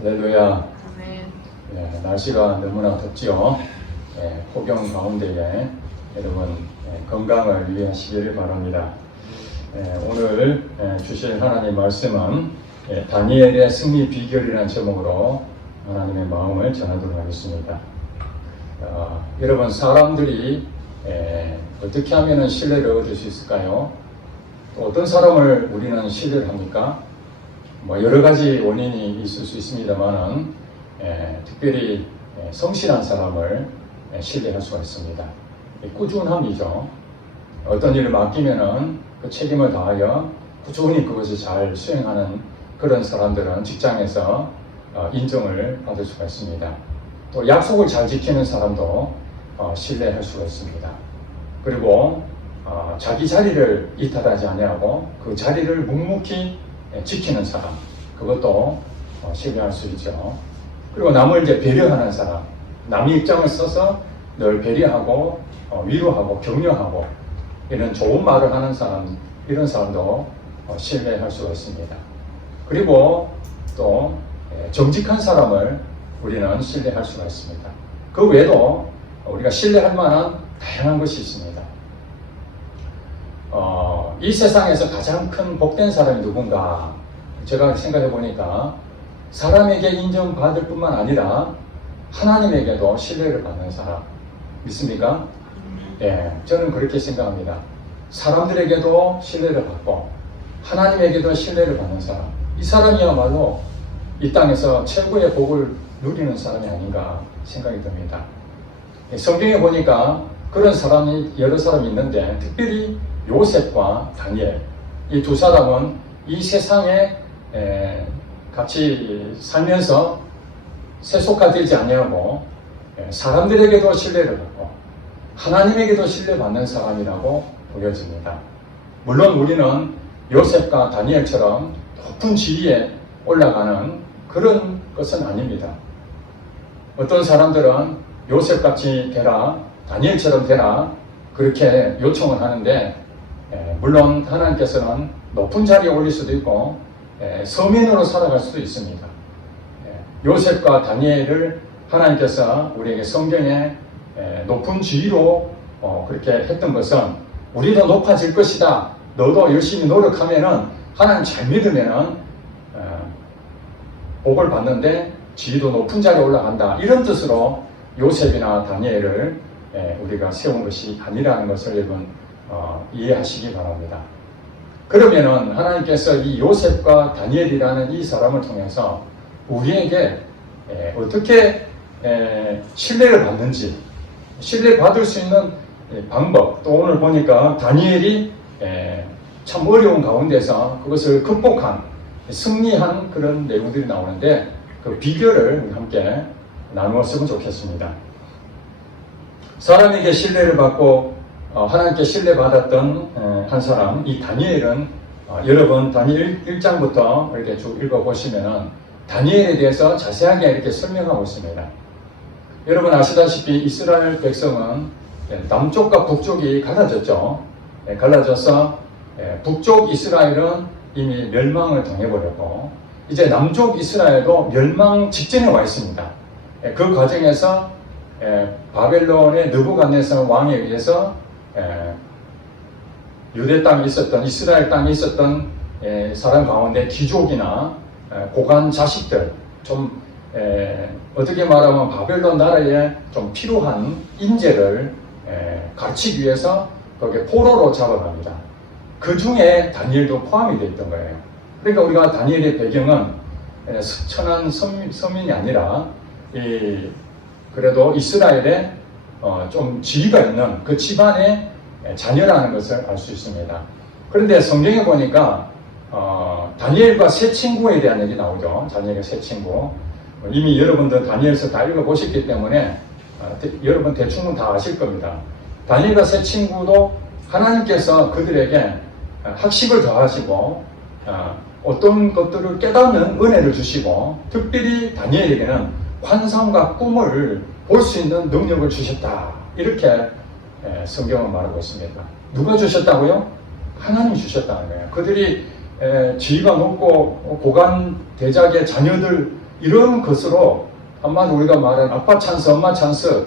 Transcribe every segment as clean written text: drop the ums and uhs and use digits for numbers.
할렐루야. 아멘. 날씨가 너무나 덥지요. 폭염 가운데에 여러분 건강을 유의하시기를 바랍니다. 오늘 주실 하나님 말씀은 다니엘의 승리 비결이라는 제목으로 하나님의 마음을 전하도록 하겠습니다. 여러분, 사람들이 어떻게 하면 신뢰를 얻을 수 있을까요? 또 어떤 사람을 우리는 신뢰를 합니까? 여러 가지 원인이 있을 수 있습니다만은 특별히 성실한 사람을 신뢰할 수가 있습니다. 꾸준함이죠. 어떤 일을 맡기면은 그 책임을 다하여 꾸준히 그것을 잘 수행하는 그런 사람들은 직장에서 인정을 받을 수가 있습니다. 또 약속을 잘 지키는 사람도 신뢰할 수가 있습니다. 그리고 자기 자리를 이탈하지 아니하고 그 자리를 묵묵히 지키는 사람, 그것도 신뢰할 수 있죠. 그리고 남을 이제 배려하는 사람, 남의 입장을 써서 늘 배려하고 위로하고 격려하고 이런 좋은 말을 하는 사람, 이런 사람도 신뢰할 수가 있습니다. 그리고 또 정직한 사람을 우리는 신뢰할 수가 있습니다. 그 외에도 우리가 신뢰할 만한 다양한 것이 있습니다. 이 세상에서 가장 큰 복된 사람이 누군가? 제가 생각해 보니까 사람에게 인정받을 뿐만 아니라 하나님에게도 신뢰를 받는 사람. 믿습니까? 저는 그렇게 생각합니다. 사람들에게도 신뢰를 받고 하나님에게도 신뢰를 받는 사람. 이 사람이야말로 이 땅에서 최고의 복을 누리는 사람이 아닌가 생각이 듭니다. 성경에 보니까 그런 사람이 여러 사람이 있는데 특별히 요셉과 다니엘, 이 두 사람은 이 세상에 같이 살면서 세속화되지 아니하고 사람들에게도 신뢰를 받고 하나님에게도 신뢰받는 사람이라고 보여집니다. 물론 우리는 요셉과 다니엘처럼 높은 지위에 올라가는 그런 것은 아닙니다. 어떤 사람들은 요셉같이 되라, 다니엘처럼 되라 그렇게 요청을 하는데 물론 하나님께서는 높은 자리에 올릴 수도 있고 서민으로 살아갈 수도 있습니다. 요셉과 다니엘을 하나님께서 우리에게 성경에 높은 지위로 그렇게 했던 것은 우리도 높아질 것이다. 너도 열심히 노력하면은 하나님 잘 믿으면은 복을 받는데 지위도 높은 자리에 올라간다. 이런 뜻으로 요셉이나 다니엘을 우리가 세운 것이 아니라는 것을 여러분 이해하시기 바랍니다. 그러면은 하나님께서 이 요셉과 다니엘이라는 이 사람을 통해서 우리에게 어떻게 신뢰를 받는지, 신뢰받을 수 있는 방법, 또 오늘 보니까 다니엘이 참 어려운 가운데서 그것을 극복한, 승리한 그런 내용들이 나오는데 그 비결을 함께 나누었으면 좋겠습니다. 사람에게 신뢰를 받고 하나님께 신뢰받았던 한 사람, 이 다니엘은 여러분 다니엘 1장부터 이렇게 쭉 읽어보시면 다니엘에 대해서 자세하게 이렇게 설명하고 있습니다. 여러분 아시다시피 이스라엘 백성은 남쪽과 북쪽이 갈라졌죠. 갈라져서 북쪽 이스라엘은 이미 멸망을 당해버렸고 이제 남쪽 이스라엘도 멸망 직전에 와 있습니다. 그 과정에서 바벨론의 느부갓네살 왕에 의해서 유대 땅에 있었던 이스라엘 땅에 있었던 사람 가운데 귀족이나 고관 자식들 좀 어떻게 말하면 바벨론 나라에 좀 필요한 인재를 가르치기 위해서 거기에 포로로 잡아갑니다. 그 중에 다니엘도 포함이 되어 있던 거예요. 그러니까 우리가 다니엘의 배경은 천한 서민이 아니라 그래도 이스라엘에 좀 지위가 있는 그 집안의 자녀라는 것을 알 수 있습니다. 그런데 성경에 보니까 다니엘과 세 친구에 대한 얘기 나오죠. 다니엘과 세 친구. 이미 여러분들 다니엘서 다 읽어보셨기 때문에 여러분 대충은 다 아실 겁니다. 다니엘과 세 친구도 하나님께서 그들에게 학식을 더하시고 어떤 것들을 깨닫는 은혜를 주시고 특별히 다니엘에게는 환상과 꿈을 볼 수 있는 능력을 주셨다. 이렇게 성경은 말하고 있습니다. 누가 주셨다고요? 하나님이 주셨다는 거예요. 그들이 지위가 높고 고관 대작의 자녀들 이런 것으로 한마디 우리가 말하는 아빠 찬스, 엄마 찬스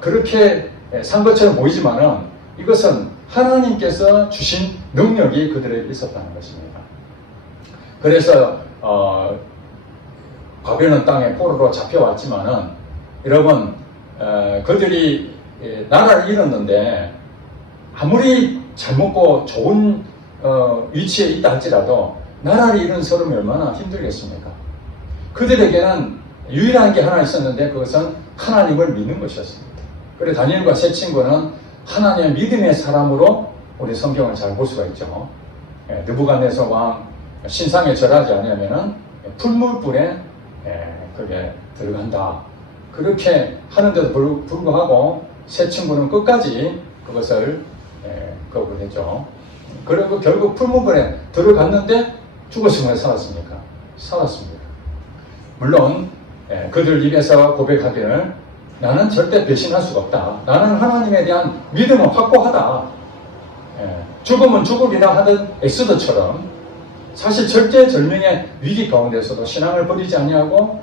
그렇게 산 것처럼 보이지만은 이것은 하나님께서 주신 능력이 그들에게 있었다는 것입니다. 그래서 바벨론 땅에 포로로 잡혀왔지만은 여러분 그들이 나라를 잃었는데 아무리 잘 먹고 좋은 위치에 있다 할지라도 나라를 잃은 사람이 얼마나 힘들겠습니까? 그들에게는 유일한 게 하나 있었는데 그것은 하나님을 믿는 것이었습니다. 그리고 다니엘과 세 친구는 하나님의 믿음의 사람으로 우리 성경을 잘 볼 수가 있죠. 느부갓네살 왕 신상에 절하지 않으면은 풀물불에 그게 들어간다. 그렇게 하는데도 불구하고 세 친구는 끝까지 그것을 거부했죠. 그리고 결국 풀물불에 들어갔는데 죽었으면 살았습니까? 살았습니다. 물론 그들 입에서 고백하기를 나는 절대 배신할 수가 없다. 나는 하나님에 대한 믿음은 확고하다. 죽으면 죽으리라 하던 엑소더처럼 사실 절대절명의 위기 가운데서도 신앙을 버리지 아니하고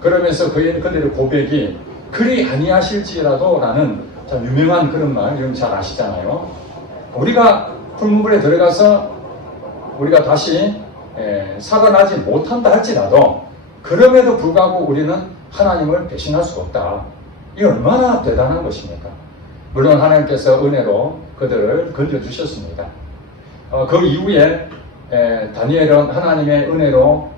그러면서 그들의 고백이 그리 아니하실지라도 라는 참 유명한 그런 말, 여러분 잘 아시잖아요. 우리가 풀물에 들어가서 우리가 다시 살아나지 못한다 할지라도 그럼에도 불구하고 우리는 하나님을 배신할 수가 없다. 이 얼마나 대단한 것입니까? 물론 하나님께서 은혜로 그들을 건져주셨습니다. 그 이후에 다니엘은 하나님의 은혜로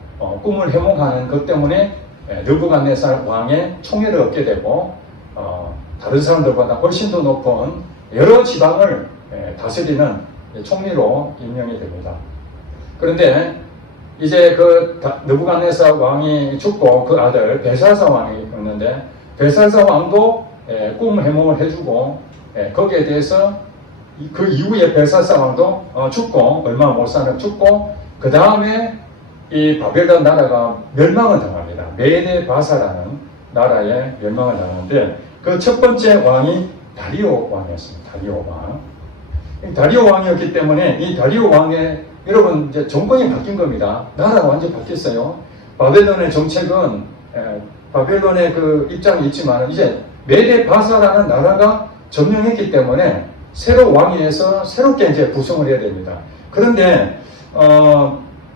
꿈을 해몽하는 것 때문에 느부갓네살 왕의 총애를 얻게 되고 다른 사람들보다 훨씬 더 높은 여러 지방을 다스리는 총리로 임명이 됩니다. 그런데 이제 그 느부갓네살 왕이 죽고 그 아들 벨사살 왕이 있는데 벨사살 왕도 꿈 해몽을 해주고 거기에 대해서 그 이후에 벨사살 왕도 죽고 얼마 못 사는 죽고 그 다음에 이 바벨론 나라가 멸망을 당합니다. 메데 바사라는 나라에 멸망을 당하는데 그 첫 번째 왕이 다리오 왕이었습니다. 다리오 왕. 다리오 왕이었기 때문에 이 다리오 왕의 여러분 이제 정권이 바뀐 겁니다. 나라가 완전히 바뀌었어요. 바벨론의 정책은 바벨론의 그 입장이 있지만 이제 메데 바사라는 나라가 점령했기 때문에 새로 왕위에서 새롭게 이제 구성을 해야 됩니다. 그런데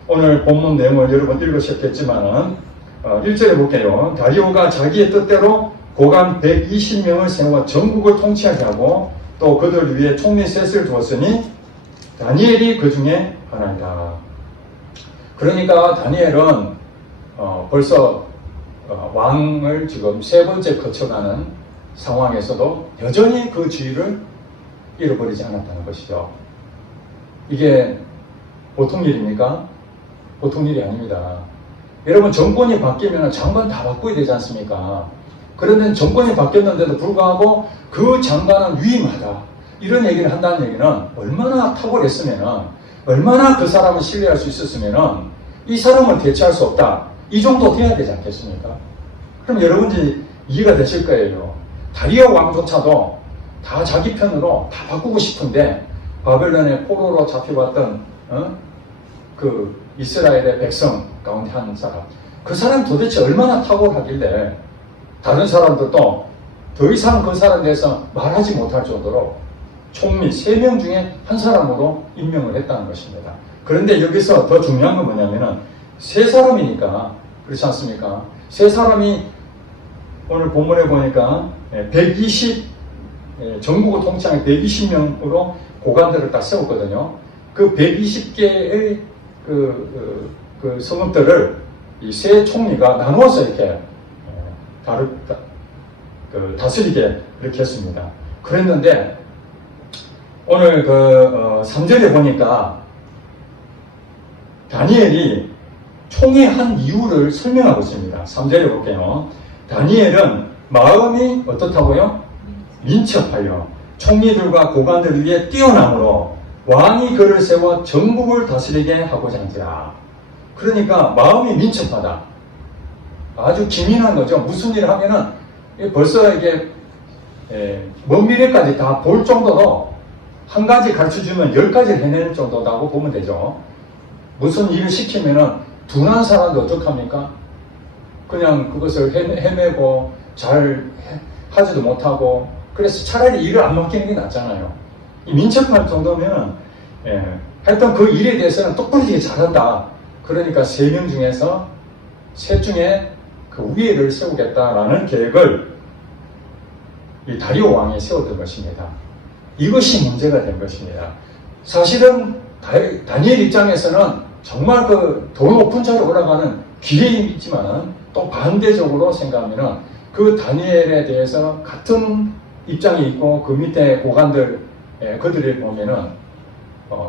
오늘 본문 내용을 여러분 읽으셨겠지만은 1절에 볼게요. 다리오가 자기의 뜻대로 고관 120명을 세워 전국을 통치하게 하고 또 그들 위에 총리 셋을 두었으니 다니엘이 그 중에 하나이다. 그러니까 다니엘은 벌써 왕을 지금 세 번째 거쳐가는 상황에서도 여전히 그 지위를 잃어버리지 않았다는 것이죠. 이게 보통 일입니까? 보통 일이 아닙니다. 여러분 정권이 바뀌면 장관 다 바꿔야 되지 않습니까? 그런데 정권이 바뀌었는데도 불구하고 그 장관은 위임하다. 이런 얘기를 한다는 얘기는 얼마나 탁월했으면 얼마나 그 사람을 신뢰할 수 있었으면 이 사람을 대체할 수 없다. 이 정도 돼야 되지 않겠습니까? 그럼 여러분들이 이해가 되실 거예요. 다리오 왕조차도 다 자기 편으로 다 바꾸고 싶은데 바벨론의 포로로 잡혀왔던 그 이스라엘의 백성 가운데 한 사람, 그 사람 도대체 얼마나 탁월하길래 다른 사람들도 더 이상 그 사람에 대해서 말하지 못할 정도로 총리 3명 중에 한 사람으로 임명을 했다는 것입니다. 그런데 여기서 더 중요한 건 뭐냐면은 세 사람이니까 그렇지 않습니까? 세 사람이 오늘 본문에 보니까 120 전국을 통치하는 120명으로 고관들을 딱 세웠거든요. 그 120개의 그 성읍들을 이 세 총리가 나누어서 이렇게 다스리게 이렇게 했습니다. 그랬는데 오늘 3절에 보니까 다니엘이 총회한 이유를 설명하고 있습니다. 3절에 볼게요. 다니엘은 마음이 어떻다고요? 민첩하여 총리들과 고관들 위에 뛰어남으로 왕이 그를 세워 전국을 다스리게 하고자 한지라. 그러니까 마음이 민첩하다. 아주 기민한 거죠. 무슨 일을 하면은 벌써 이게 먼 미래까지 다 볼 정도로 한 가지 가르쳐주면 10가지를 해낼 정도라고 보면 되죠. 무슨 일을 시키면은 둔한 사람도 어떡합니까? 그냥 그것을 헤매고 잘 하지도 못하고 그래서 차라리 일을 안 맡기는 게 낫잖아요. 이 민첩할 정도면 하여튼 그 일에 대해서는 똑부러지게 잘한다. 그러니까 3명 중에서 셋 중에 그 위에를 세우겠다라는 계획을 이 다리오 왕이 세웠던 것입니다. 이것이 문제가 된 것입니다. 사실은 다니엘 입장에서는 정말 그 더 높은 자리에 올라가는 기회이 있지만 또 반대적으로 생각하면 그 다니엘에 대해서 같은 입장이 있고 그 밑에 고관들 그들이 보면은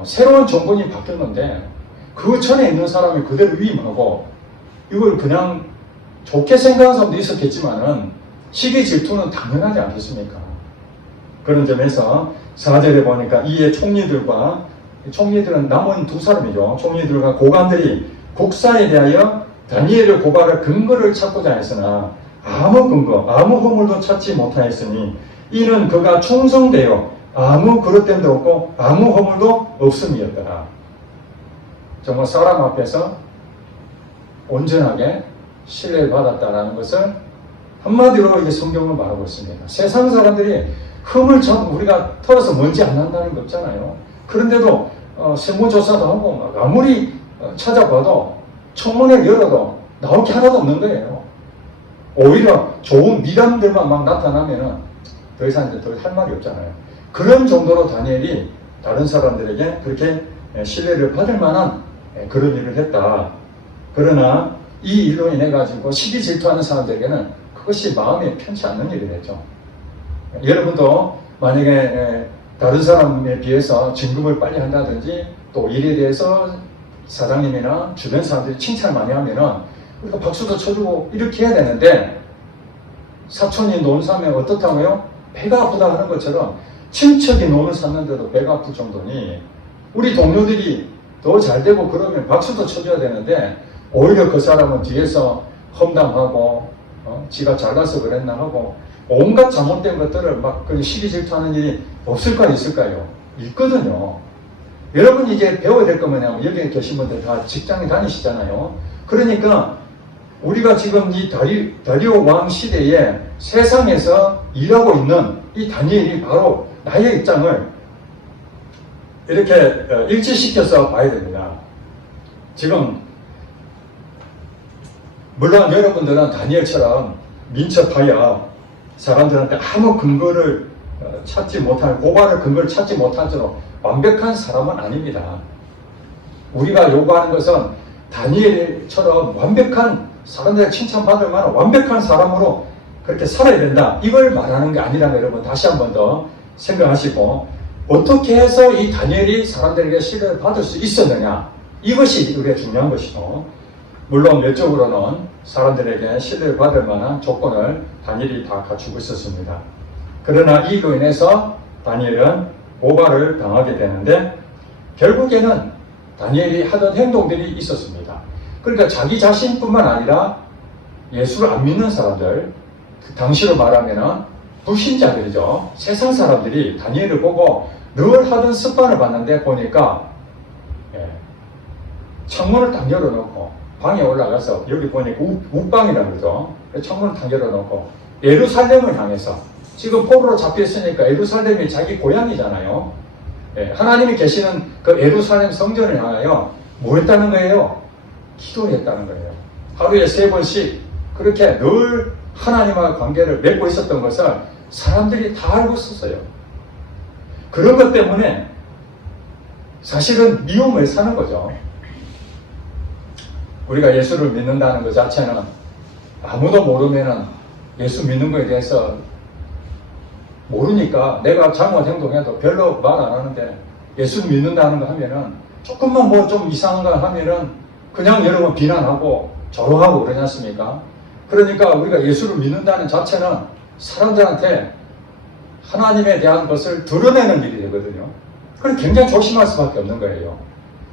새로운 정권이 바뀌었는데 그 전에 있는 사람이 그대로 위임하고 이걸 그냥 좋게 생각하는 사람도 있었겠지만은 시기 질투는 당연하지 않겠습니까? 그런 점에서 4절에 보니까 이에 총리들은 남은 2사람이죠. 총리들과 고관들이 국사에 대하여 다니엘의 고발할 근거를 찾고자 했으나 아무 근거, 아무 허물도 찾지 못하였으니 이는 그가 충성되어 아무 그릇됨도 없고 아무 허물도 없음이었더라. 정말 사람 앞에서 온전하게 신뢰를 받았다라는 것을 한마디로 이제 성경을 말하고 있습니다. 세상 사람들이 흠을 우리가 털어서 먼지 안 난다는 거 없잖아요. 그런데도 세무조사도 하고 아무리 찾아봐도 청문회를 열어도 나올 게 하나도 없는 거예요. 오히려 좋은 미담들만 막 나타나면은 더 이상 더 할 말이 없잖아요. 그런 정도로 다니엘이 다른 사람들에게 그렇게 신뢰를 받을 만한 그런 일을 했다. 그러나 이 일로 인해 가지고 시기 질투하는 사람들에게는 그것이 마음에 편치 않는 일이 됐죠. 여러분도 만약에 다른 사람에 비해서 진급을 빨리 한다든지 또 일에 대해서 사장님이나 주변 사람들이 칭찬 많이 하면은 우리가 박수도 쳐주고 이렇게 해야 되는데 사촌이 논 사면 어떻다고요? 배가 아프다 하는 것처럼 친척이 논을 샀는데도 배가 아플 정도니 우리 동료들이 더 잘되고 그러면 박수도 쳐줘야 되는데 오히려 그 사람은 뒤에서 험담하고 지가 잘나서 그랬나 하고 온갖 잘못된 것들을 막 시기 질투하는 일이 없을까요? 있을까요? 있거든요. 여러분 이제 배워야 될 거면 여기 계신 분들 다 직장에 다니시잖아요. 그러니까 우리가 지금 이 다리오 왕 시대에 세상에서 일하고 있는 이 다니엘이 바로 나의 입장을 이렇게 일치시켜서 봐야 됩니다. 지금 물론 여러분들은 다니엘처럼 민첩하여 사람들한테 아무 근거를 찾지 못할 고발의 근거를 찾지 못할 정도로 완벽한 사람은 아닙니다. 우리가 요구하는 것은 다니엘처럼 완벽한 사람들의 칭찬받을 만한 완벽한 사람으로 그렇게 살아야 된다. 이걸 말하는 게 아니라는 여러분 다시 한 번 더 생각하시고 어떻게 해서 이 다니엘이 사람들에게 신뢰를 받을 수 있었느냐. 이것이 우리가 중요한 것이고 물론 외적으로는 사람들에게 신뢰를 받을 만한 조건을 다니엘이 다 갖추고 있었습니다. 그러나 이로 인해서 다니엘은 고발을 당하게 되는데 결국에는 다니엘이 하던 행동들이 있었습니다. 그러니까 자기 자신뿐만 아니라 예수를 안 믿는 사람들, 당시로 말하면 불신자들이죠. 세상 사람들이 다니엘을 보고 늘 하던 습관을 봤는데 보니까 창문을 딱 열어놓고 방에 올라가서 여기 보니까 웃방이라고 그러죠. 창문을 딱 열어놓고 예루살렘을 향해서 지금 포로로 잡혀있으니까 예루살렘이 자기 고향이잖아요. 하나님이 계시는 그 예루살렘 성전을 향하여 뭐 했다는 거예요? 기도했다는 거예요. 하루에 3번씩 그렇게 늘 하나님과 관계를 맺고 있었던 것을 사람들이 다 알고 있었어요. 그런 것 때문에 사실은 미움을 사는 거죠. 우리가 예수를 믿는다는 것 자체는 아무도 모르면은 예수 믿는 거에 대해서 모르니까 내가 잘못 행동해도 별로 말 안 하는데 예수 믿는다는 거 하면은 조금만 뭐 좀 이상한 거 하면은 그냥 여러분 비난하고 조롱하고 그러지 않습니까? 그러니까 우리가 예수를 믿는다는 자체는 사람들한테 하나님에 대한 것을 드러내는 일이 되거든요. 그래서 굉장히 조심할 수밖에 없는 거예요.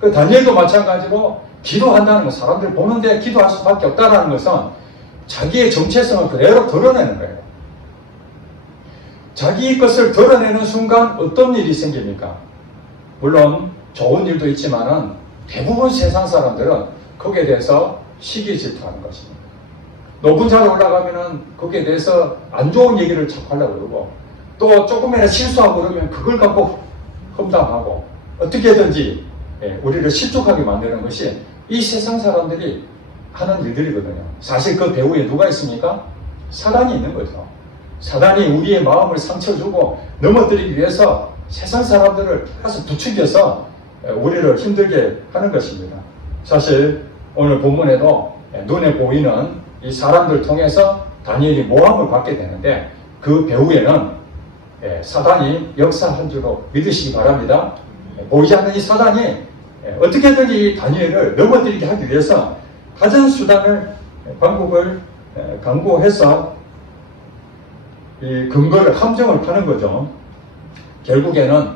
그 다니엘도 마찬가지로 기도한다는 것, 사람들 보는데 기도할 수밖에 없다는 것은 자기의 정체성을 그대로 드러내는 거예요. 자기 것을 드러내는 순간 어떤 일이 생깁니까? 물론 좋은 일도 있지만은 대부분 세상 사람들은 거기에 대해서 시기 질투하는 것입니다. 높은 자리에 올라가면은 거기에 대해서 안 좋은 얘기를 자꾸 하려고 그러고, 또 조금이라도 실수하고 그러면 그걸 갖고 험담하고, 어떻게든지 우리를 실족하게 만드는 것이 이 세상 사람들이 하는 일들이거든요. 사실 그 배후에 누가 있습니까? 사단이 있는 거죠. 사단이 우리의 마음을 상처 주고 넘어뜨리기 위해서 세상 사람들을 계속 부추겨서 우리를 힘들게 하는 것입니다. 사실 오늘 본문에도 눈에 보이는 이 사람들 통해서 다니엘이 모함을 받게 되는데, 그 배후에는 사단이 역사한 줄로 믿으시기 바랍니다. 보이지 않는 이 사단이 어떻게든지 이 다니엘을 넘어뜨리게 하기 위해서 가진 수단을, 방법을 강구해서 이 근거를, 함정을 파는 거죠. 결국에는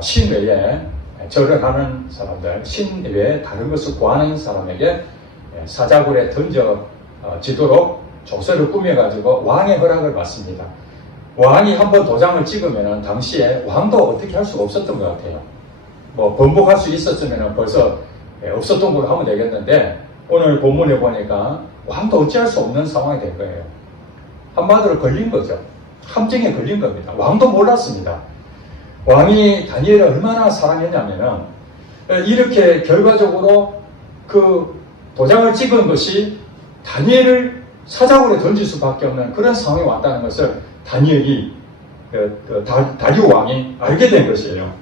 신 외에 절을 하는 사람들, 신 외에 다른 것을 구하는 사람에게 사자굴에 던져지도록 조서를 꾸며가지고 왕의 허락을 받습니다. 왕이 한번 도장을 찍으면 당시에 왕도 어떻게 할 수가 없었던 것 같아요. 뭐 번복할 수 있었으면 벌써 없었던 걸로 하면 되겠는데, 오늘 본문에 보니까 왕도 어찌할 수 없는 상황이 된 거예요. 한마디로 걸린 거죠. 함정에 걸린 겁니다. 왕도 몰랐습니다. 왕이 다니엘을 얼마나 사랑했냐면은, 이렇게 결과적으로 그 도장을 찍은 것이 다니엘을 사자굴에 던질 수밖에 없는 그런 상황이 왔다는 것을 다니엘이, 다리오 왕이 알게 된 것이에요.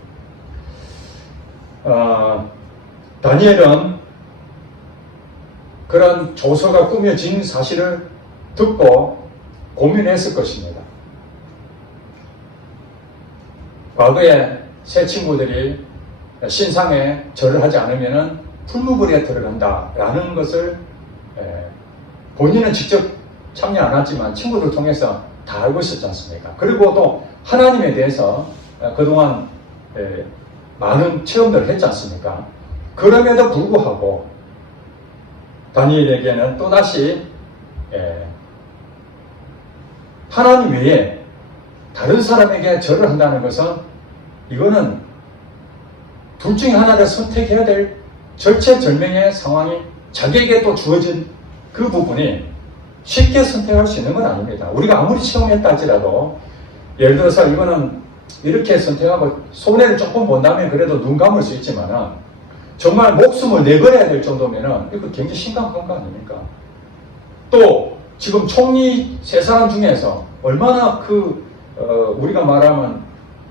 다니엘은 그런 조서가 꾸며진 사실을 듣고 고민했을 것입니다. 과거에 새 친구들이 신상에 절을 하지 않으면 풀무불에 들어간다라는 것을 본인은 직접 참여 안 하지만 친구들 통해서 다 알고 있었지 않습니까? 그리고 또 하나님에 대해서 그동안 많은 체험들을 했지 않습니까? 그럼에도 불구하고 다니엘에게는 또다시 하나님 외에 다른 사람에게 절을 한다는 것은, 이거는 둘 중에 하나를 선택해야 될 절체절명의 상황이 자기에게 또 주어진 그 부분이 쉽게 선택할 수 있는 건 아닙니다. 우리가 아무리 체험했다 할지라도, 예를 들어서 이거는 이렇게 선택하고 손해를 조금 본다면 그래도 눈 감을 수 있지만, 정말 목숨을 내버려야 될 정도면 이거 굉장히 심각한 거 아닙니까? 또 지금 총리 세 사람 중에서 얼마나 우리가 말하면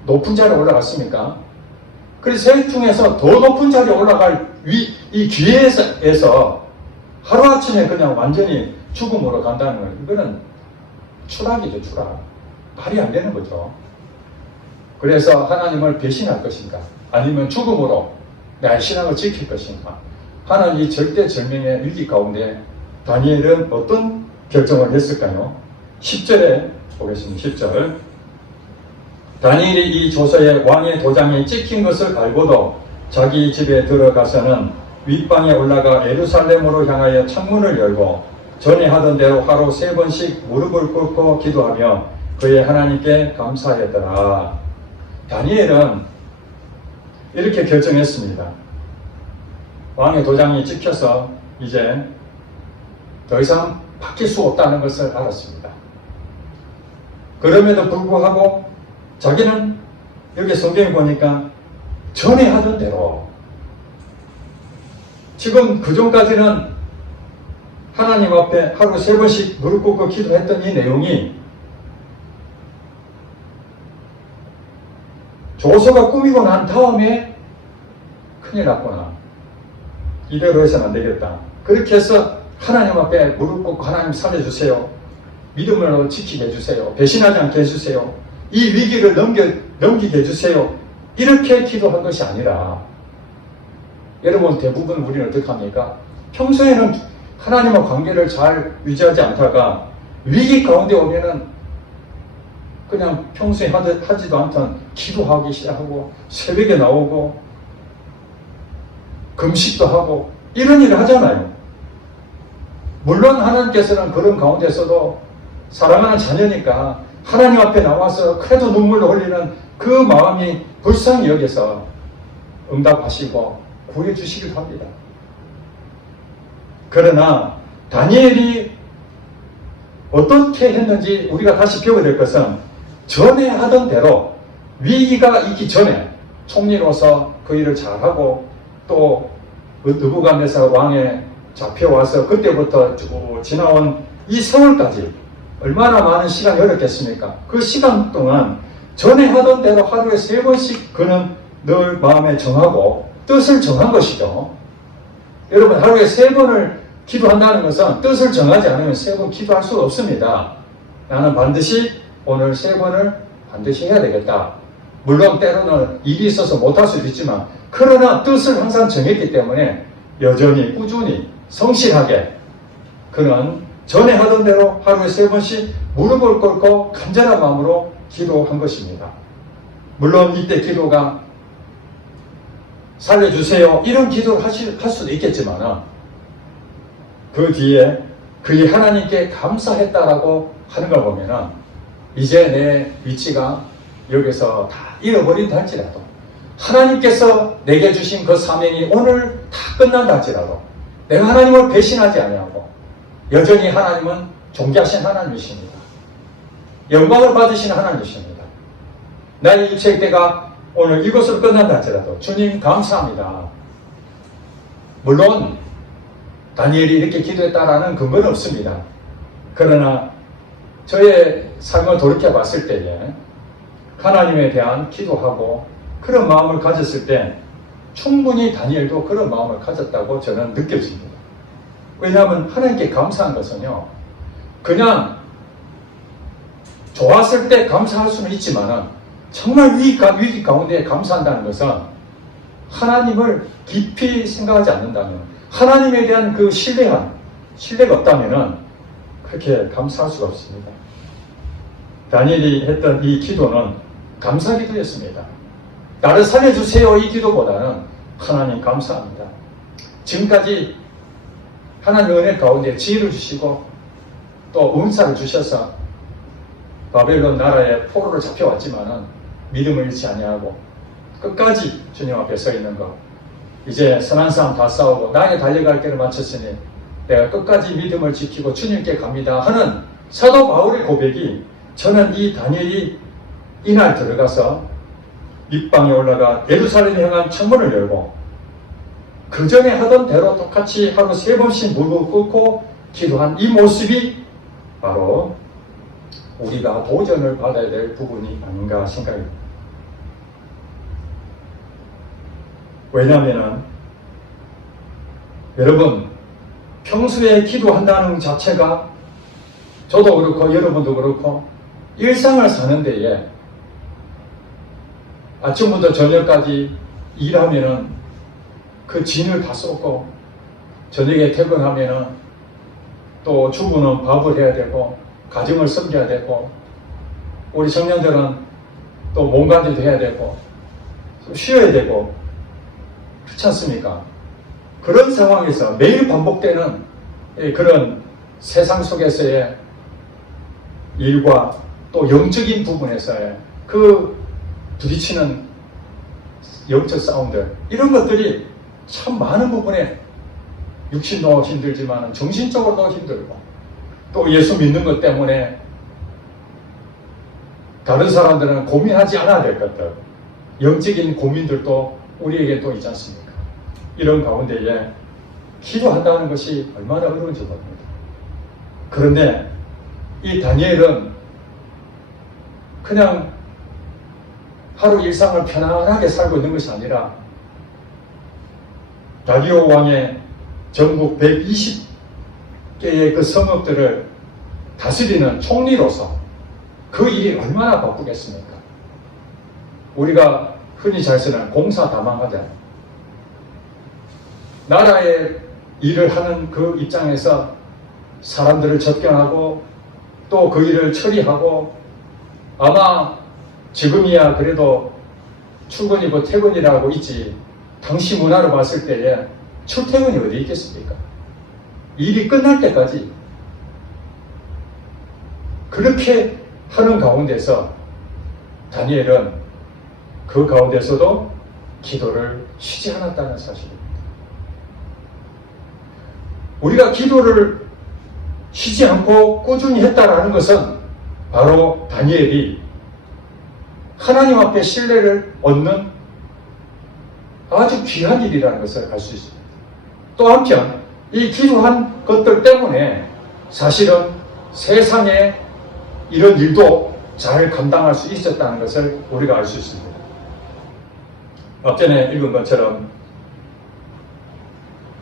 높은 자리에 올라갔습니까? 그래서 셋 중에서 더 높은 자리에 올라갈 이 기회에서 하루아침에 그냥 완전히 죽음으로 간다는 건, 이거는 추락이죠, 추락. 말이 안 되는 거죠. 그래서 하나님을 배신할 것인가, 아니면 죽음으로 나의 신앙을 지킬 것인가 하는 이 절대절명의 위기 가운데 다니엘은 어떤 결정을 했을까요? 10절에 보겠습니다. 10절. 다니엘이 이 조서에 왕의 도장이 찍힌 것을 알고도 자기 집에 들어가서는 윗방에 올라가 예루살렘으로 향하여 창문을 열고 전에 하던 대로 하루 3번씩 무릎을 꿇고 기도하며 그의 하나님께 감사하였더라. 다니엘은 이렇게 결정했습니다. 왕의 도장이 찍혀서 이제 더 이상 바뀔 수 없다는 것을 알았습니다. 그럼에도 불구하고 자기는 여기 성경에 보니까 전에 하던 대로, 지금 그전까지는 하나님 앞에 하루 3번씩 무릎 꿇고 기도했던 이 내용이 조서가 꾸미고 난 다음에 큰일 났구나, 이대로 해서는 안 되겠다, 그렇게 해서 하나님 앞에 무릎 꿇고 하나님 살려주세요, 믿음으로 지키게 해주세요, 배신하지 않게 해주세요, 이 위기를 넘기게 해주세요, 이렇게 기도한 것이 아니라, 여러분 대부분 우리는 어떻게 합니까? 평소에는 하나님과 관계를 잘 유지하지 않다가 위기 가운데 오면은 그냥 평소에 하지도 않던 기도하기 시작하고 새벽에 나오고 금식도 하고 이런 일을 하잖아요. 물론 하나님께서는 그런 가운데서도 사랑하는 자녀니까 하나님 앞에 나와서 그래도 눈물을 흘리는 그 마음이 불쌍히 여겨서 응답하시고 구해주시기도 합니다. 그러나 다니엘이 어떻게 했는지 우리가 다시 배워야 될 것은 전에 하던 대로 위기가 있기 전에 총리로서 그 일을 잘하고 또 느부갓네살 왕에 잡혀와서 그때부터 쭉 지나온 이 세월까지 얼마나 많은 시간이 흘렀겠습니까? 그 시간 동안 전에 하던 대로 하루에 3번씩 그는 늘 마음에 정하고 뜻을 정한 것이죠. 여러분, 하루에 3번을 기도한다는 것은 뜻을 정하지 않으면 3번 기도할 수가 없습니다. 나는 반드시 오늘 3번을 반드시 해야 되겠다. 물론 때로는 일이 있어서 못할 수도 있지만 그러나 뜻을 항상 정했기 때문에 여전히 꾸준히 성실하게 그는 전에 하던 대로 하루에 3번씩 무릎을 꿇고 간절한 마음으로 기도한 것입니다. 물론 이때 기도가 살려주세요 이런 기도를 할 수도 있겠지만 그 뒤에 그의 하나님께 감사했다라고 하는 걸 보면은 이제 내 위치가 여기서 다 잃어버린다 할지라도 하나님께서 내게 주신 그 사명이 오늘 다 끝난다 할지라도 내가 하나님을 배신하지 아니하고 여전히 하나님은 존귀하신 하나님이십니다. 영광을 받으시는 하나님이십니다. 나의 육체의 때가 오늘 이것으로 끝난다 할지라도 주님 감사합니다. 물론 다니엘이 이렇게 기도했다라는 근거는 없습니다. 그러나 저의 삶을 돌이켜 봤을 때에 하나님에 대한 기도하고 그런 마음을 가졌을 때 충분히 다니엘도 그런 마음을 가졌다고 저는 느껴집니다. 왜냐하면 하나님께 감사한 것은요, 그냥 좋았을 때 감사할 수는 있지만 정말 위기 가운데 감사한다는 것은 하나님을 깊이 생각하지 않는다면, 하나님에 대한 그 신뢰가 없다면 그렇게 감사할 수가 없습니다. 다니엘이 했던 이 기도는 감사 기도였습니다. 나를 살려주세요 이 기도보다는 하나님 감사합니다. 지금까지 하나님 은혜 가운데 지혜를 주시고 또 은사를 주셔서 바벨론 나라에 포로로 잡혀왔지만은 믿음을 잃지 아니하고 끝까지 주님 앞에 서 있는 것, 이제 선한 싸움 다 싸우고 나의 달려갈 길을 마쳤으니 내가 끝까지 믿음을 지키고 주님께 갑니다 하는 사도 바울의 고백이, 저는 이 다니엘이 이날 들어가서 밑방에 올라가 예루살렘에 향한 창문을 열고 그 전에 하던 대로 똑같이 하루 3번씩 무릎을 꿇고 기도한 이 모습이 바로 우리가 도전을 받아야 될 부분이 아닌가 생각합니다. 왜냐하면 여러분, 평소에 기도한다는 자체가 저도 그렇고 여러분도 그렇고 일상을 사는 데에 아침부터 저녁까지 일하면은 그 진을 다 쏟고 저녁에 퇴근하면은 또 주부는 밥을 해야 되고 가정을 섬겨야 되고 우리 청년들은 또 몸관리도 해야 되고 쉬어야 되고 그렇지 않습니까? 그런 상황에서 매일 반복되는 그런 세상 속에서의 일과 또 영적인 부분에서의 그 부딪히는 영적 싸움들, 이런 것들이 참 많은 부분에 육신도 힘들지만 정신적으로도 힘들고 또 예수 믿는 것 때문에 다른 사람들은 고민하지 않아야 될 것들, 영적인 고민들도 우리에게 또 있지 않습니까? 이런 가운데에 기도한다는 것이 얼마나 어려운지 모릅니다. 그런데 이 다니엘은 그냥 하루 일상을 편안하게 살고 있는 것이 아니라 다리오 왕의 전국 120개의 그 성읍들을 다스리는 총리로서 그 일이 얼마나 바쁘겠습니까? 우리가 흔히 잘 쓰는 공사다망하잖아요. 나라의 일을 하는 그 입장에서 사람들을 접견하고 또 그 일을 처리하고, 아마 지금이야 그래도 출근이고 퇴근이라고 있지, 당시 문화로 봤을 때에 출퇴근이 어디 있겠습니까? 일이 끝날 때까지 그렇게 하는 가운데서 다니엘은 그 가운데서도 기도를 쉬지 않았다는 사실입니다. 우리가 기도를 쉬지 않고 꾸준히 했다라는 것은 바로 다니엘이 하나님 앞에 신뢰를 얻는 아주 귀한 일이라는 것을 알 수 있습니다. 또 한편 이 기도한 것들 때문에 사실은 세상에 이런 일도 잘 감당할 수 있었다는 것을 우리가 알 수 있습니다. 앞전에 읽은 것처럼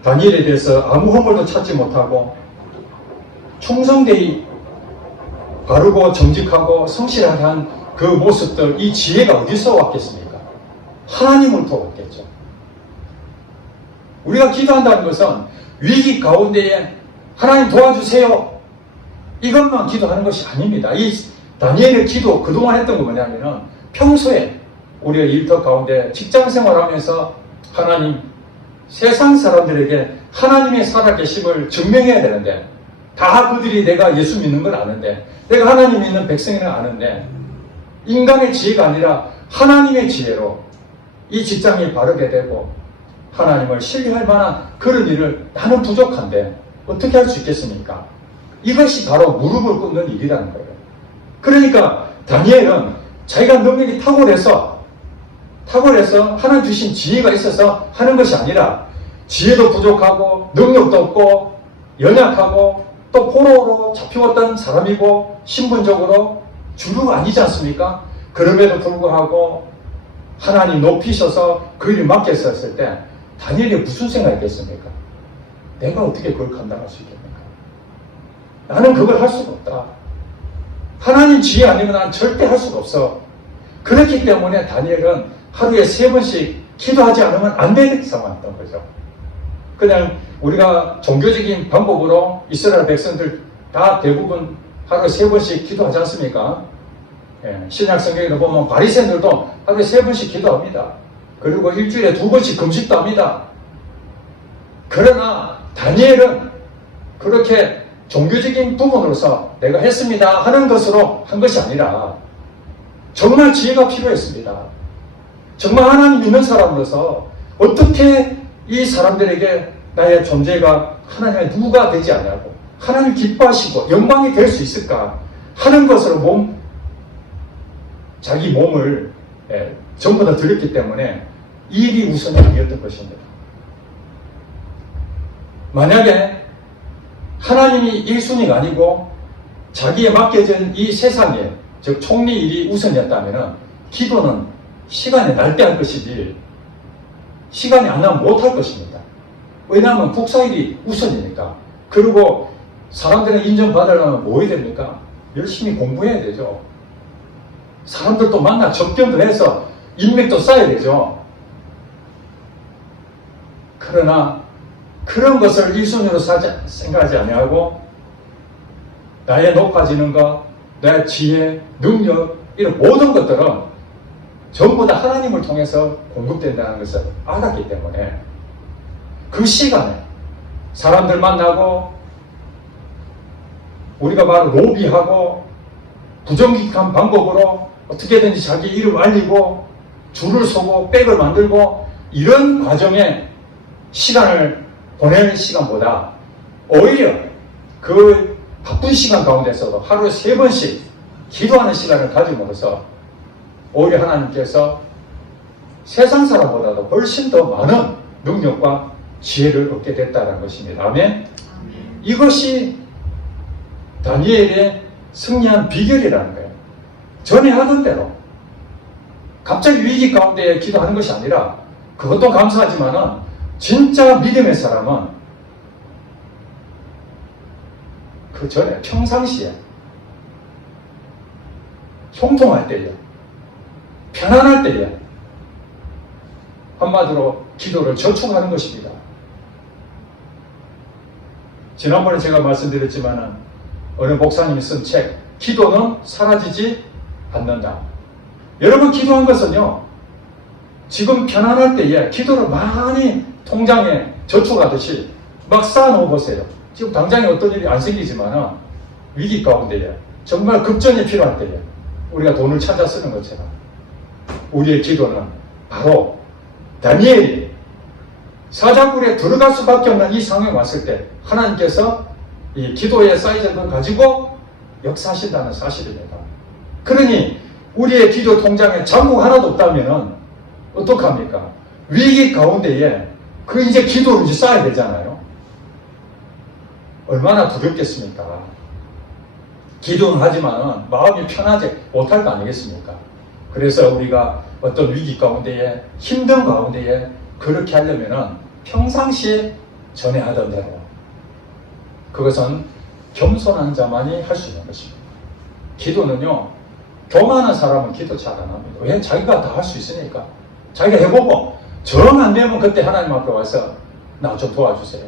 다니엘에 대해서 아무 허물도 찾지 못하고 충성되이 바르고 정직하고 성실하게 한 그 모습들, 이 지혜가 어디서 왔겠습니까? 하나님을 통했겠죠. 우리가 기도한다는 것은 위기 가운데에 하나님 도와주세요, 이것만 기도하는 것이 아닙니다. 이 다니엘의 기도 그동안 했던 거 뭐냐면은 평소에 우리가 일터 가운데 직장 생활하면서 하나님, 세상 사람들에게 하나님의 살아계심을 증명해야 되는데 다 그들이 내가 예수 믿는 걸 아는데, 내가 하나님 믿는 백성이라 아는데 인간의 지혜가 아니라 하나님의 지혜로 이 직장이 바르게 되고 하나님을 신뢰할 만한 그런 일을 나는 부족한데 어떻게 할 수 있겠습니까? 이것이 바로 무릎을 꿇는 일이라는 거예요. 그러니까 다니엘은 자기가 능력이 탁월해서 하나님 주신 지혜가 있어서 하는 것이 아니라 지혜도 부족하고 능력도 없고 연약하고 또 포로로 잡혀왔던 사람이고 신분적으로 주류가 아니지 않습니까? 그럼에도 불구하고 하나님 높이셔서 그 일을 맡겼었을 때 다니엘이 무슨 생각이겠습니까? 내가 어떻게 그걸 감당할 수 있겠는가? 나는 그걸 할 수가 없다. 하나님 지혜 아니면 난 절대 할 수가 없어. 그렇기 때문에 다니엘은 하루에 3번씩 기도하지 않으면 안 되는 상황이었던 거죠. 그냥 우리가 종교적인 방법으로 이스라엘 백성들 다 대부분 하루에 3번씩 기도하지 않습니까? 신약 성경에 보면 바리새인들도 하루에 3번씩 기도합니다. 그리고 일주일에 2번씩 금식도 합니다. 그러나 다니엘은 그렇게 종교적인 부분으로서 내가 했습니다 하는 것으로 한 것이 아니라 정말 지혜가 필요했습니다. 정말 하나님 믿는 사람으로서 어떻게 이 사람들에게 나의 존재가 하나님의 누가 되지 않냐고, 하나님 기뻐하시고 영광이 될 수 있을까 하는 것으로 자기 몸을 전부 다 드렸기 때문에 이 일이 우선이 아니었던 것입니다. 만약에 하나님이 1순위가 아니고 자기에 맡겨진 이 세상에, 즉 총리 일이 우선이었다면 기도는 시간에 날 때 할 것이지 시간이 안 나면 못 할 것입니다. 왜냐하면 국사일이 우선이니까. 그리고 사람들은 인정받으려면 뭐 해야 됩니까? 열심히 공부해야 되죠. 사람들도 만나 접견도 해서 인맥도 쌓아야 되죠. 그러나 그런 것을 1순위로 생각하지 아니하고 나의 높아지는 것, 나의 지혜, 능력, 이런 모든 것들은 전부 다 하나님을 통해서 공급된다는 것을 알았기 때문에 그 시간에 사람들 만나고 우리가 바로 로비하고 부정직한 방법으로 어떻게든지 자기 이름 알리고 줄을 서고 백을 만들고 이런 과정에 시간을 보내는 시간보다 오히려 그 바쁜 시간 가운데서도 하루에 3번씩 기도하는 시간을 가짐으로써 오히려 하나님께서 세상 사람보다도 훨씬 더 많은 능력과 지혜를 얻게 됐다는 것입니다. 아멘? 이것이 다니엘의 승리한 비결이라는 거예요. 전에 하던 대로 갑자기 위기 가운데 기도하는 것이 아니라, 그것도 감사하지만은 진짜 믿음의 사람은 그 전에 평상시에 형통할 때에, 편안할 때에 한마디로 기도를 저축하는 것입니다. 지난번에 제가 말씀드렸지만은 어느 목사님이 쓴 책, 기도는 사라지지 않는다. 여러분, 기도한 것은요, 지금 편안할 때에 기도를 많이 통장에 저축하듯이 막 쌓아놓아 보세요. 지금 당장에 어떤 일이 안 생기지만은 위기 가운데에, 정말 급전이 필요할 때에 우리가 돈을 찾아 쓰는 것처럼 우리의 기도는 바로 다니엘이 사자굴에 들어갈 수밖에 없는 이 상황에 왔을 때 하나님께서 이 기도의 사이즈를 가지고 역사하신다는 사실입니다. 그러니 우리의 기도 통장에 잔고 하나도 없다면 어떡합니까? 위기 가운데에 그 이제 기도를 이제 쌓아야 되잖아요. 얼마나 두렵겠습니까? 기도는 하지만 마음이 편하지 못할 거 아니겠습니까? 그래서 우리가 어떤 위기 가운데에 힘든 가운데에 그렇게 하려면 평상시에 전에 하던 대로 그것은 겸손한 자만이 할 수 있는 것입니다. 기도는요, 교만한 사람은 기도 잘 안 합니다. 왜? 자기가 다 할 수 있으니까. 자기가 해보고 정 안 되면 그때 하나님 앞에 와서 나 좀 도와주세요.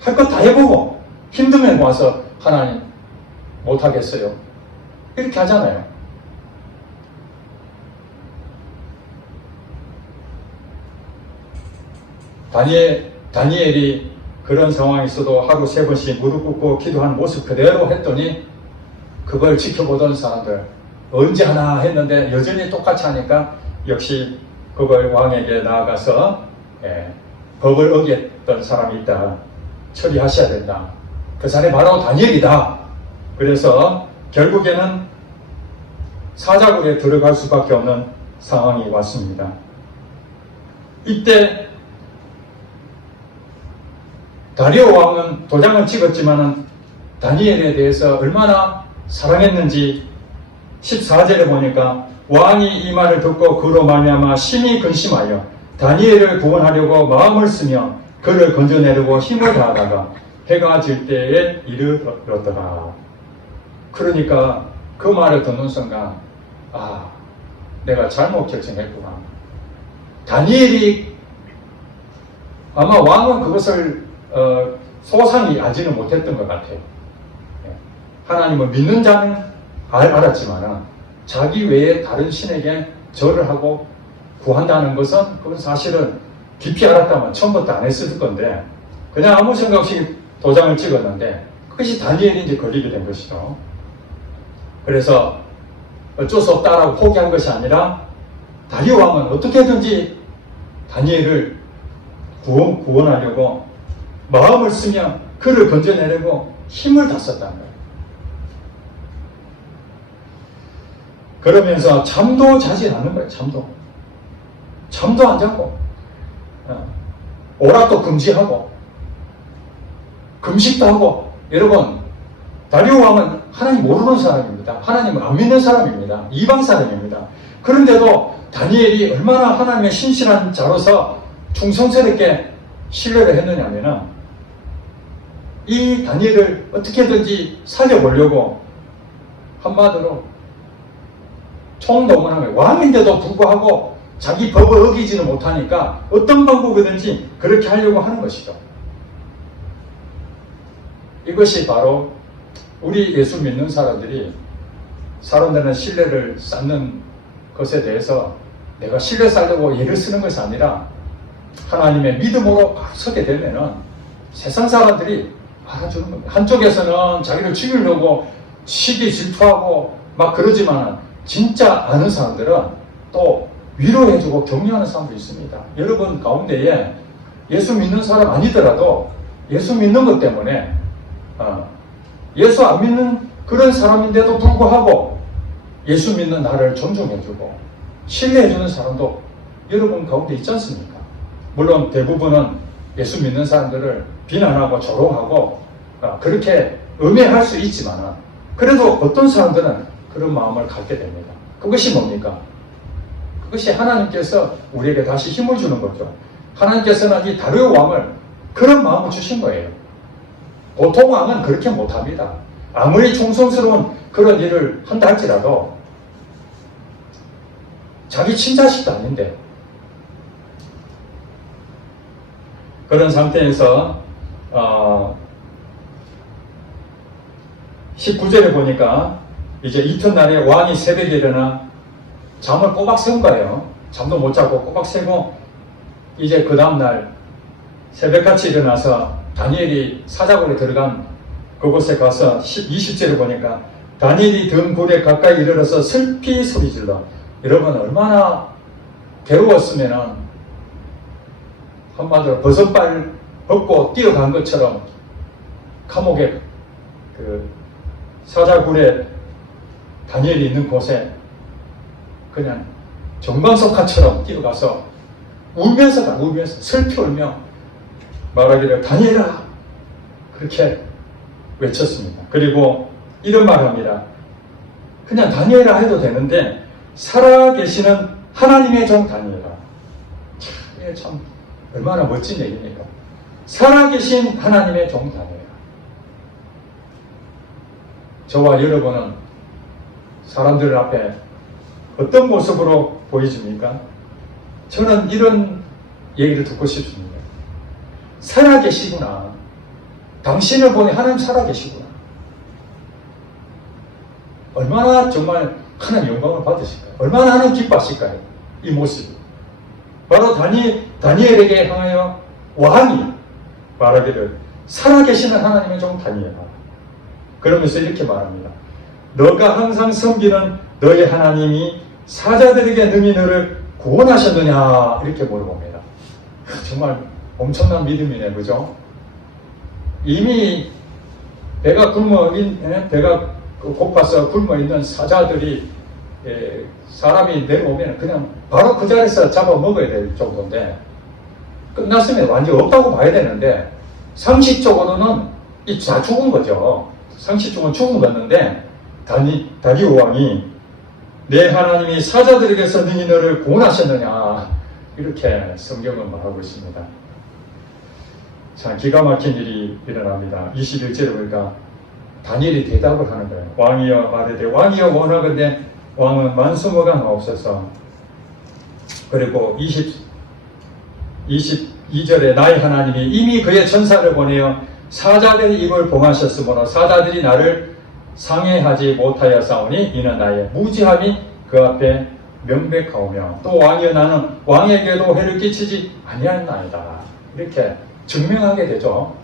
할 것 다 해보고 힘들면 와서 하나님 못하겠어요. 이렇게 하잖아요. 다니엘이 그런 상황이 있어도 하루 3번씩 무릎 꿇고 기도하는 모습 그대로 했더니 그걸 지켜보던 사람들 언제 하나 했는데 여전히 똑같이 하니까 역시 그걸 왕에게 나아가서 법을 어겼던 사람이 있다. 처리하셔야 된다. 그 사람이 바로 다니엘이다. 그래서 결국에는 사자굴에 들어갈 수밖에 없는 상황이 왔습니다. 이때 다리오 왕은 도장을 찍었지만 다니엘에 대해서 얼마나 사랑했는지 14절에 보니까 왕이 이 말을 듣고 그로 말미암아 심히 근심하여 다니엘을 구원하려고 마음을 쓰며 그를 건져내려고 힘을 다하다가 해가 질 때에 이르렀더라. 그러니까 그 말을 듣는 순간 내가 잘못 결정했구나. 다니엘이 아마 왕은 그것을 소상히 알지는 못했던 것 같아요. 하나님을 믿는 자는 알았지만 자기 외에 다른 신에게 절을 하고 구한다는 것은 그건 사실은 깊이 알았다면 처음부터 안 했을 건데 그냥 아무 생각 없이 도장을 찍었는데 그것이 다니엘이 이제 걸리게 된 것이죠. 그래서 어쩔 수 없다라고 포기한 것이 아니라 다리오 왕은 어떻게든지 다니엘을 구원하려고 마음을 쓰며 그를 건져내려고 힘을 다 썼다는 거예요. 그러면서 잠도 자지 않는 거예요. 잠도 안 자고 오락도 금지하고 금식도 하고. 여러분, 다리오 왕은 하나님 모르는 사람입니다. 하나님을 안 믿는 사람입니다. 이방 사람입니다. 그런데도 다니엘이 얼마나 하나님의 신실한 자로서 충성스럽게 신뢰를 했느냐면은 이 다니엘을 어떻게든지 살려보려고 한마디로 총동원한 거예요. 왕인데도 불구하고 자기 법을 어기지는 못하니까 어떤 방법이든지 그렇게 하려고 하는 것이죠. 이것이 바로 우리 예수 믿는 사람들은 신뢰를 쌓는 것에 대해서 내가 신뢰 쌓으려고 예를 쓰는 것이 아니라 하나님의 믿음으로 서게 되면은 세상 사람들이 알아주는 겁니다. 한쪽에서는 자기를 죽이려고 시기 질투하고 막 그러지만 진짜 아는 사람들은 또 위로해주고 격려하는 사람도 있습니다. 여러분 가운데에 예수 믿는 사람 아니더라도 예수 믿는 것 때문에 예수 안 믿는 그런 사람인데도 불구하고 예수 믿는 나를 존중해주고 신뢰해주는 사람도 여러분 가운데 있지 않습니까? 물론 대부분은 예수 믿는 사람들을 비난하고 조롱하고 그렇게 음해할 수 있지만 그래도 어떤 사람들은 그런 마음을 갖게 됩니다. 그것이 뭡니까? 그것이 하나님께서 우리에게 다시 힘을 주는 거죠. 하나님께서는 이 다리오 왕을 그런 마음을 주신 거예요. 보통 왕은 그렇게 못합니다. 아무리 충성스러운 그런 일을 한다 할지라도 자기 친자식도 아닌데 그런 상태에서 19절에 보니까 이제 이튿날에 왕이 새벽에 일어나 잠을 꼬박 세운 거예요. 잠도 못 자고 꼬박 새고 이제 그 다음날 새벽같이 일어나서 다니엘이 사자굴에 들어간 그곳에 가서 20절에 보니까 다니엘이 든 굴에 가까이 이르러서 슬피 소리질러. 여러분 얼마나 괴로웠으면은 한마디로 버섯발 벗고 뛰어간 것처럼 감옥에 그 사자굴에 다니엘이 있는 곳에 그냥 정광석화처럼 뛰어가서 울면서 슬피 울며 말하기를 다니엘아 그렇게 외쳤습니다. 그리고 이런 말합니다. 그냥 다니엘아 해도 되는데 살아계시는 하나님의 종 다니엘아. 참 얼마나 멋진 얘기입니까? 살아계신 하나님의 종 다니엘아. 저와 여러분은 사람들 앞에 어떤 모습으로 보여집니까? 저는 이런 얘기를 듣고 싶습니다. 살아계시구나. 당신을 보니 하나님 살아계시구나. 얼마나 정말 하나님 영광을 받으실까요? 얼마나 하나님 기뻐하실까요? 이 모습이. 바로 다니엘에게 향하여 왕이 말하기를 살아계시는 하나님의 종 다니엘아. 그러면서 이렇게 말합니다. 너가 항상 섬기는 너의 하나님이 사자들에게 능히 너를 구원하셨느냐 이렇게 물어봅니다. 정말 엄청난 믿음이네, 그죠? 이미 배가 고파서 굶어 있는 사자들이 사람이 내려오면 그냥 바로 그 자리에서 잡아 먹어야 될 정도인데 끝났으면 완전히 없다고 봐야 되는데 상식적으로는 다 죽은 거죠. 상식적으로는 죽은 건데 다리오 왕이 내 하나님이 사자들에게서 능히 너를 구원하셨느냐 이렇게 성경은 말하고 있습니다. 자, 기가 막힌 일이 일어납니다. 21절에 보니까 다니엘이 대답을 하는 거예요. 왕이여 말하되 왕이여 원하건대 왕은 만수무강하옵소서. 그리고 22절에 나의 하나님이 이미 그의 천사를 보내어 사자들의 입을 봉하셨으므로 사자들이 나를 상해하지 못하여 싸우니 이는 나의 무지함이 그 앞에 명백하오며 또 왕이여 나는 왕에게도 해를 끼치지 아니하나이다. 이렇게 증명하게 되죠.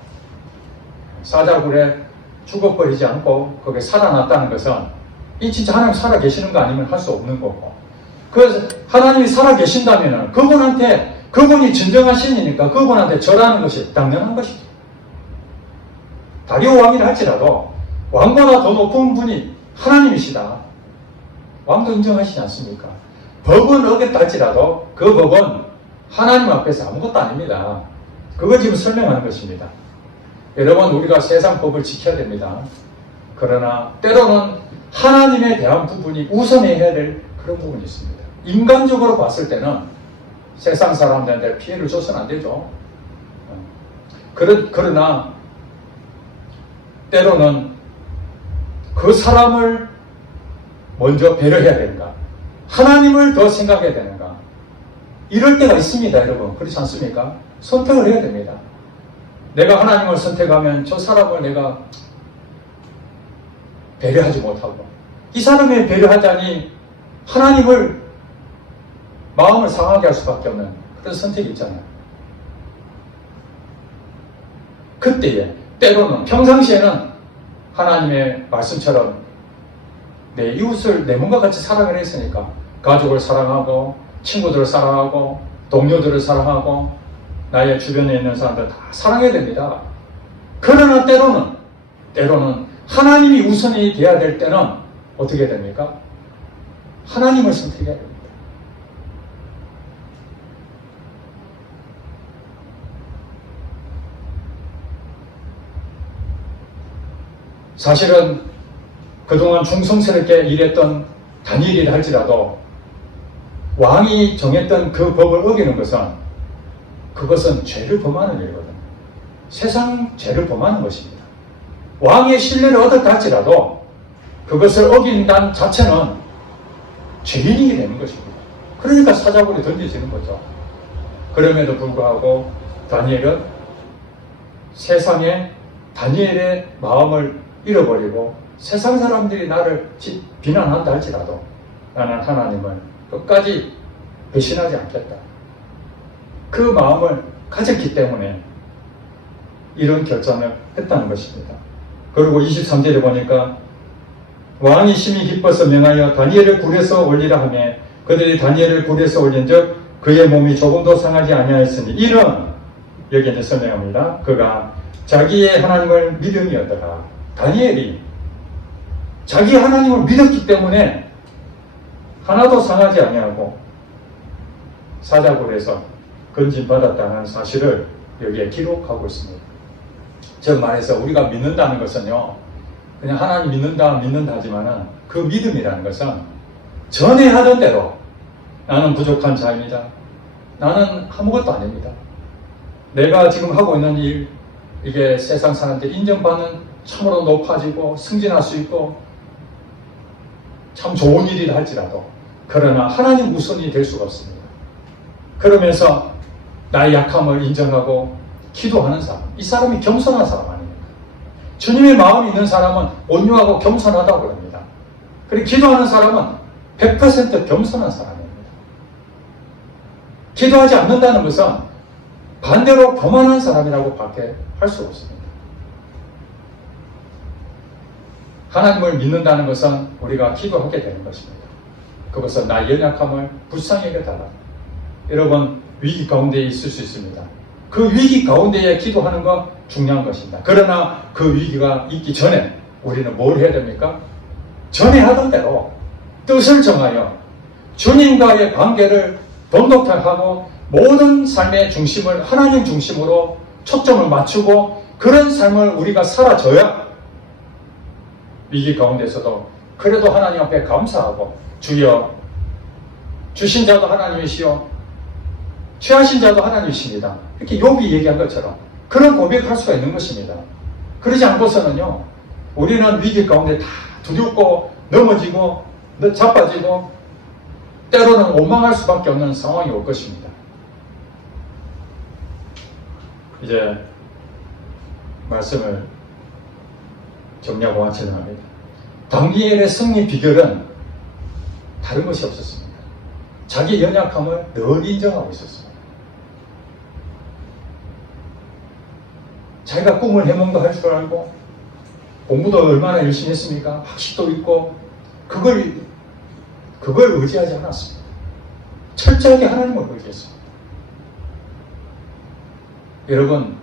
사자굴에 죽어버리지 않고 거기에 살아났다는 것은 이 진짜 하나님 살아계시는 거 아니면 할 수 없는 거고, 그래서 하나님이 살아계신다면 그분이 진정한 신이니까 그분한테 절하는 것이 당연한 것이죠. 다리오 왕이라 할지라도 왕보다 더 높은 분이 하나님이시다. 왕도 인정하시지 않습니까? 법을 어겼다 할지라도 그 법은 하나님 앞에서 아무것도 아닙니다. 그거 지금 설명하는 것입니다. 여러분, 우리가 세상 법을 지켜야 됩니다. 그러나 때로는 하나님에 대한 부분이 우선해야 될 그런 부분이 있습니다. 인간적으로 봤을 때는 세상 사람들한테 피해를 줘서는 안 되죠. 그러나 때로는 그 사람을 먼저 배려해야 되는가? 하나님을 더 생각해야 되는가? 이럴 때가 있습니다, 여러분. 그렇지 않습니까? 선택을 해야 됩니다. 내가 하나님을 선택하면 저 사람을 내가 배려하지 못하고, 이 사람을 배려하자니 하나님을 마음을 상하게 할 수밖에 없는 그런 선택이 있잖아요. 그때에 때로는 평상시에는 하나님의 말씀처럼 내 이웃을 내 몸과 같이 사랑을 했으니까 가족을 사랑하고 친구들을 사랑하고 동료들을 사랑하고 나의 주변에 있는 사람들 다 사랑해야 됩니다. 그러나 때로는 하나님이 우선이 돼야 될 때는 어떻게 됩니까? 하나님을 선택해야 됩니다. 사실은 그동안 충성스럽게 일했던 다니엘이라 할지라도 왕이 정했던 그 법을 어기는 그것은 죄를 범하는 일이거든요. 세상 죄를 범하는 것입니다. 왕의 신뢰를 얻었다 할지라도 그것을 어긴다는 자체는 죄인이 되는 것입니다. 그러니까 사자굴에 던져지는 거죠. 그럼에도 불구하고 다니엘은 세상에 다니엘의 마음을 잃어버리고 세상 사람들이 나를 비난한다 할지라도 나는 하나님을 끝까지 배신하지 않겠다. 그 마음을 가졌기 때문에 이런 결정을 했다는 것입니다. 그리고 23절에 보니까 왕이 심히 기뻐서 명하여 다니엘을 굴에서 올리라 하며 그들이 다니엘을 굴에서 올린 즉 그의 몸이 조금도 상하지 아니하였으니 이는 여기에 설명합니다. 그가 자기의 하나님을 믿음이었더라. 다니엘이 자기 하나님을 믿었기 때문에 하나도 상하지 아니하고 사자굴에서 건진받았다는 사실을 여기에 기록하고 있습니다. 즉 말해서 우리가 믿는다는 것은요, 그냥 하나님 믿는다 하지만은 그 믿음이라는 것은 전에 하던 대로 나는 부족한 자입니다. 나는 아무것도 아닙니다. 내가 지금 하고 있는 일, 이게 세상 사람들이 인정받는 참으로 높아지고 승진할 수 있고 참 좋은 일이라 할지라도 그러나 하나님 우선이 될 수가 없습니다. 그러면서 나의 약함을 인정하고 기도하는 사람, 이 사람이 겸손한 사람 아닙니까? 주님의 마음이 있는 사람은 온유하고 겸손하다고 합니다. 그리고 기도하는 사람은 100% 겸손한 사람입니다. 기도하지 않는다는 것은 반대로 교만한 사람이라고 밖에 할 수 없습니다. 하나님을 믿는다는 것은 우리가 기도하게 되는 것입니다. 그것은 나의 연약함을 불쌍히 여겨달라. 여러분, 위기 가운데 있을 수 있습니다. 그 위기 가운데에 기도하는 거 중요한 것입니다. 그러나 그 위기가 있기 전에 우리는 뭘 해야 됩니까? 전에 하던 대로 뜻을 정하여 주님과의 관계를 돈독하게 하고 모든 삶의 중심을 하나님 중심으로 초점을 맞추고 그런 삶을 우리가 살아줘야 위기 가운데서도 그래도 하나님 앞에 감사하고 주여 주신 자도 하나님이시오 취하신 자도 하나님이십니다. 이렇게 욥이 얘기한 것처럼 그런 고백할 수가 있는 것입니다. 그러지 않고서는요, 우리는 위기 가운데 다 두렵고 넘어지고 자빠지고 때로는 원망할 수밖에 없는 상황이 올 것입니다. 이제 말씀을 정리하고 마치려 합니다. 다니엘의 승리 비결은 다른 것이 없었습니다. 자기 연약함을 늘 인정하고 있었습니다. 자기가 꿈을 해몽도 할 줄 알고 공부도 얼마나 열심히 했습니까? 학식도 있고 그걸 의지하지 않았습니다. 철저하게 하나님을 의지했습니다. 여러분,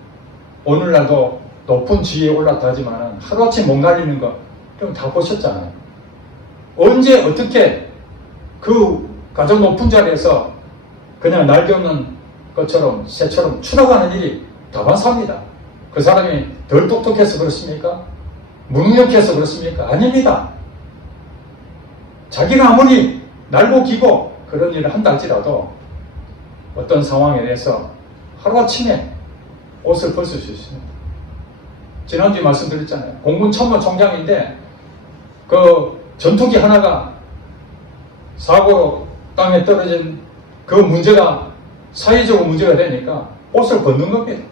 오늘날도 높은 지위에 올랐다 하지만 하루아침 못 날리는 거 좀 다 보셨잖아요. 언제 어떻게 그 가장 높은 자리에서 그냥 날개 없는 것처럼 새처럼 추락하는 일이 다반사입니다. 그 사람이 덜 똑똑해서 그렇습니까? 무능력해서 그렇습니까? 아닙니다. 자기가 아무리 날고 기고 그런 일을 한다 할지라도 어떤 상황에 대해서 하루아침에 옷을 벗을 수 있습니다. 지난주에 말씀드렸잖아요. 공군 참모총장인데 그 전투기 하나가 사고로 땅에 떨어진 그 문제가 사회적으로 문제가 되니까 옷을 벗는 겁니다.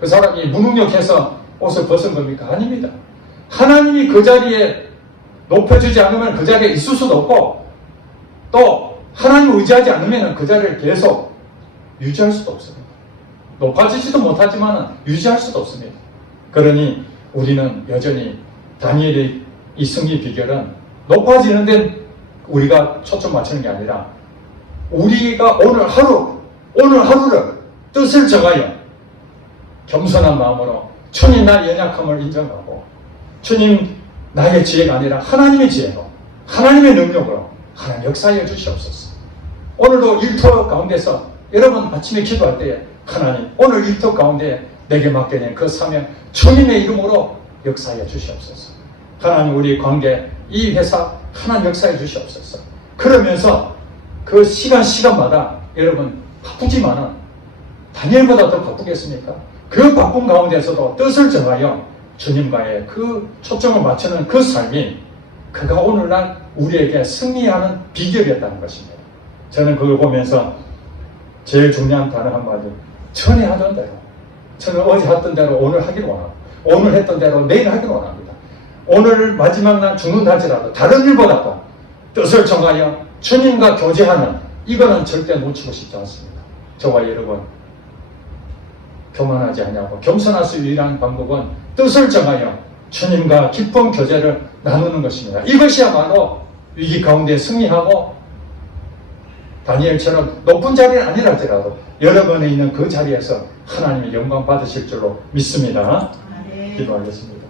그 사람이 무능력해서 옷을 벗은 겁니까? 아닙니다. 하나님이 그 자리에 높여주지 않으면 그 자리에 있을 수도 없고 또 하나님을 의지하지 않으면 그 자리를 계속 유지할 수도 없습니다. 높아지지도 못하지만 유지할 수도 없습니다. 그러니 우리는 여전히 다니엘의 이 승리 비결은 높아지는 데 우리가 초점 맞추는 게 아니라 우리가 오늘 하루를 뜻을 정하여 겸손한 마음으로 주님 나의 연약함을 인정하고 주님 나의 지혜가 아니라 하나님의 지혜로 하나님의 능력으로 하나님 역사해 주시옵소서. 오늘도 일터 가운데서 여러분 아침에 기도할 때에 하나님 오늘 일터 가운데 내게 맡겨진 그 사명 주님의 이름으로 역사해 주시옵소서. 하나님 우리 관계 이 회사 하나님 역사해 주시옵소서. 그러면서 그 시간마다 여러분 바쁘지만은 다니엘보다 더 바쁘겠습니까? 그 바쁜 가운데서도 뜻을 정하여 주님과의 그 초점을 맞추는 그 삶이 그가 오늘날 우리에게 승리하는 비결이었다는 것입니다. 저는 그걸 보면서 제일 중요한 단어 한마디, 전에 하던 대로, 저는 어제 했던 대로 오늘 하기를 원하고 오늘 했던 대로 내일 하기를 원합니다. 오늘 마지막 날 죽는다 할지라도 다른 일보다도 뜻을 정하여 주님과 교제하는 이거는 절대 놓치고 싶지 않습니다. 저와 여러분 교만하지 아니하고 겸손할 수 유일한 방법은 뜻을 정하여 주님과 깊은 교제를 나누는 것입니다. 이것이야말로 위기 가운데 승리하고 다니엘처럼 높은 자리는 아니랄지라도 여러분에 있는 그 자리에서 하나님의 영광 받으실 줄로 믿습니다. 기도하겠습니다.